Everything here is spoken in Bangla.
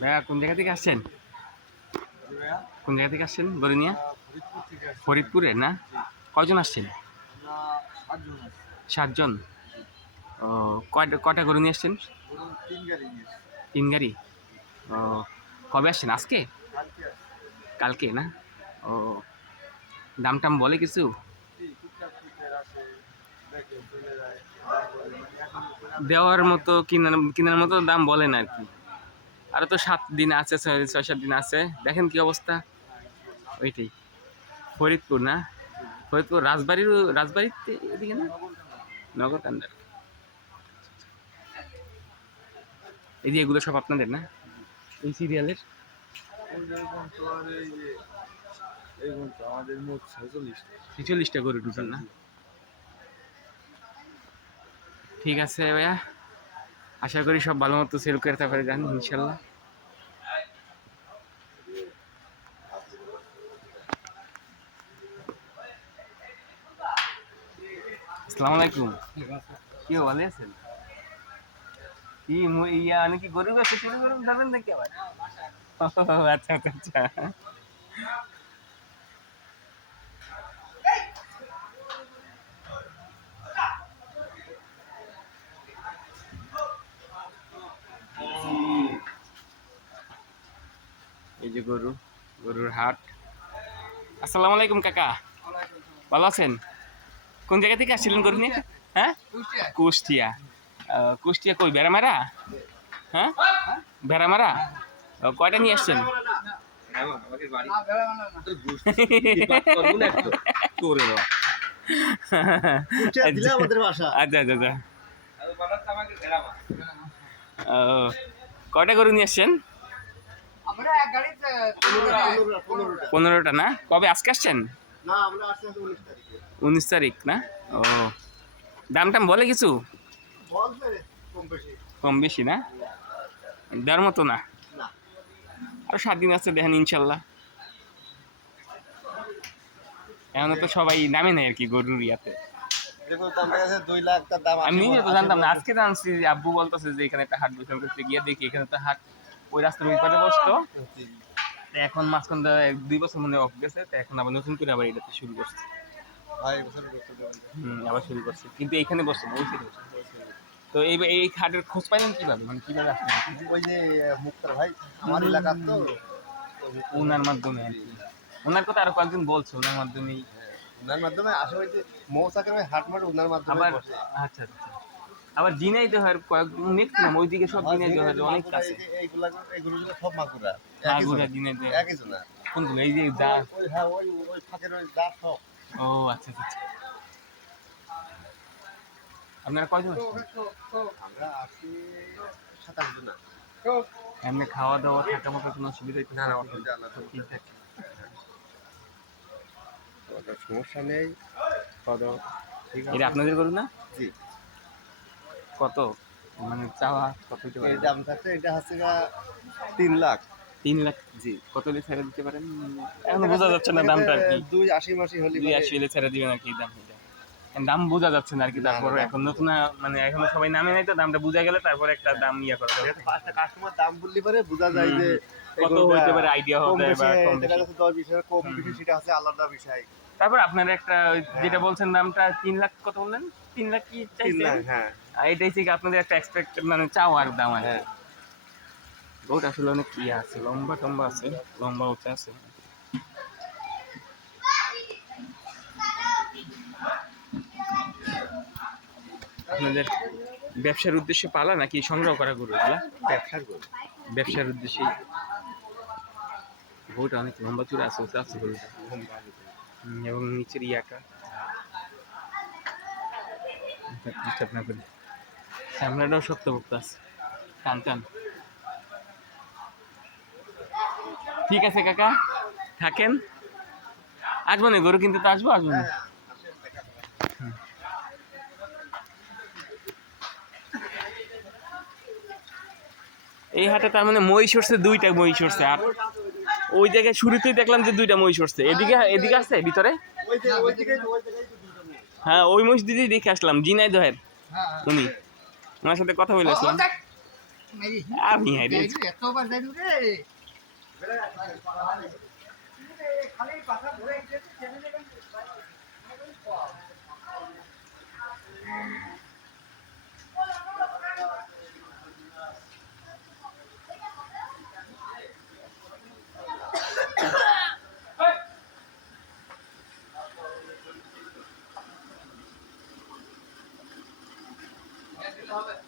ভাইয়া কোন জায়গা থেকে আসছেন? কোন জায়গা থেকে আসছেন গরু নিয়ে? ফরিদপুরে না? কয়জন আসছেন? 7 জন। ও, কয়টা কয়টা গরু নিয়ে আসছেন? 3 গাড়ি। ও, কবে আসছেন? আজকে? কালকে না? ও, দাম টাম বলে কিছু? দেওয়ার মতো কেনার মতো দাম বলেন আর কি। আরো তো 7 দিন আছে, 6-7 দিন আছে, দেখেন কি অবস্থা। ওইটাই। ফরিদপুর না? ফরিদপুর রাজবাড়িতে এদিকে না? নগর কান্দার। এই যে এগুলো সব আপনাদের না? এই সিরিয়ালের? আমাদের মোট 46টা গরু টোটাল না? ঠিক আছে ভাইয়া, আশা করি সব ভালো মতো সেল করে তারপরে যান ইনশাল্লাহ। আসসালামু আলাইকুম। কি ভালো আছেন? কি ইয়া নাকি গরু ব্যবসা শুরু করবেন যাবেন নাকি আবার? আচ্ছা আচ্ছা আচ্ছা। এই যে গরুর হাট। আসসালামু আলাইকুম কাকা, ভালো আছেন? কোন জায়গা থেকে আসছিলেন গরু নিয়ে? হ্যাঁ, কুষ্টিয়া। কুষ্টিয়া কই বেড়ামারা? হ্যাঁ, বেড়ামারা। কয়টা নিয়ে আসছেন? আচ্ছা আচ্ছা আচ্ছা। কয়টা গরু নিয়ে আসছেন? 15টা না? কবে আজকে আসছেন? 19 তারিখ না? ও, দাম টাম বলে কিছু? কম বেশি না? দেওয়ার মতো না? আর 7 দিন আছে, দেখেন ইনশাল্লাহ। এখন তো সবাই নামে নেয় আর কি গরুর ইয়াতে। আমি নিজে তো জানতাম না, আজকে জানছি। আব্বু বলতেছে যে এখানে একটা হাট বসে, করতে গিয়ে দেখি এখানে তো হাট ওই রাস্তার ওই পাশে বসতো। এখন মাঝখান 2 বছর মনে অফ গেছে, তো এখন আবার নতুন করে আবার এটাতে শুরু করছে। আবার শুরু করছে, কিন্তু এইখানে বসছে না, ওই সাইডে বসছে। তো এই হাটের খোঁজ পাইলেন কিভাবে, মানে কিভাবে আসলেন? ওই যে মুক্তার ভাই আমার এলাকার তো ওনার মাধ্যমে আর কি। ওনার কথা আরো কয়েকজন বলছে, ওনার মাধ্যমেই। ওনার মাধ্যমে আসে ওই যে মৌচাকের ওই হাট মাঠ ওনার মাধ্যমে আবার বসে। আচ্ছা আচ্ছা। আবার ঝিনাইদহের দেখছিলাম ওইদিকে সব ঝিনাইদহের অনেক কাছে। এইগুলো সব মাগুরা মাগুরা ঝিনাইদহ একই জনা। কোনগুলো? এই যে যা। ওই হ্যাঁ ওই ফাঁকের ওই যা সব। ও আচ্ছা আচ্ছা আচ্ছা। আপনারা কয়জন আসছেন? আমরা আছি 27 জনা। এমনি খাওয়া দাওয়া থাকা মতো কোনো সুবিধা? না না অসুবিধা আল্লাহ ঠিকঠাক। সমস্যা নেই। ঠিক আছে। এটা আপনাদের গরু না? জি। কত মানে চাওয়া কত হতে পারে? এর দাম থাকছে এটা হচ্ছে 3 লাখ। 3 লাখ? জি। কত হলে ছেড়ে দিতে পারেন? এখন বোঝা যাচ্ছে না দামটা আর কি। 280 মাসি হলে 280 হলে ছেড়ে দিবেন আর কি দাম? দাম বোঝা যাচ্ছে না আর কি। তারপরে এখন নতুন মানে এখনো সবাই নামে নাই, তো দামটা বোঝা গেলে তারপরে একটা দাম ইয়া করা যাবে। পাঁচটা কাস্টমার দাম বললি পরে বোঝা যায় যে কত হইতে পারে, আইডিয়া হবে বা কম বেশি। 10-20 কম বেশি সেটা আছে আলাদা বিষয়। তারপর আপনার একটা যেটা বলছেন দামটা 3 লাখ কত বললেন? 3 লাখ কি 3 চাইছেন? লাখ হ্যাঁ। আর এটাই থেকে আপনাদের একটা এক্সপেক্টেড মানে চাওয়ার দাম আর কি। হ্যাঁ। ওটা আসলে অনেক ইয়ে আছে, লম্বা টম্বা আছে, লম্বা উঁচা আছে। আপনাদের ব্যবসার উদ্দেশ্যে পালা নাকি সংগ্রহ করা গরু এগুলা? ব্যবসার গরু। ব্যবসার উদ্দেশ্যে। গরুটা অনেক লম্বা চূড়া আছে, উঁচা আছে গরুটা। এবং নিচের ইয়াটা ডিস্টার্ব না করি। সামনেটাও শক্তপোক্ত আছে, টান টান। ঠিক আছে কাকা, থাকেন। আসবো না গরু কিনতে, তো আসবো না? এই হাটে তার মানে মহিষ উঠছে, 2টা মহিষ উঠছে। আর ওই জায়গায় শুরুতেই দেখলাম যে 2টা মহিষ উঠছে। এদিকে আছে ভিতরে। হ্যাঁ, ওই মহিষ দিদি দেখে আসলাম ঝিনাইদহের। উনি ওনার সাথে কথা বলে আসলাম। আমি হারি এতবার যাই রে হবে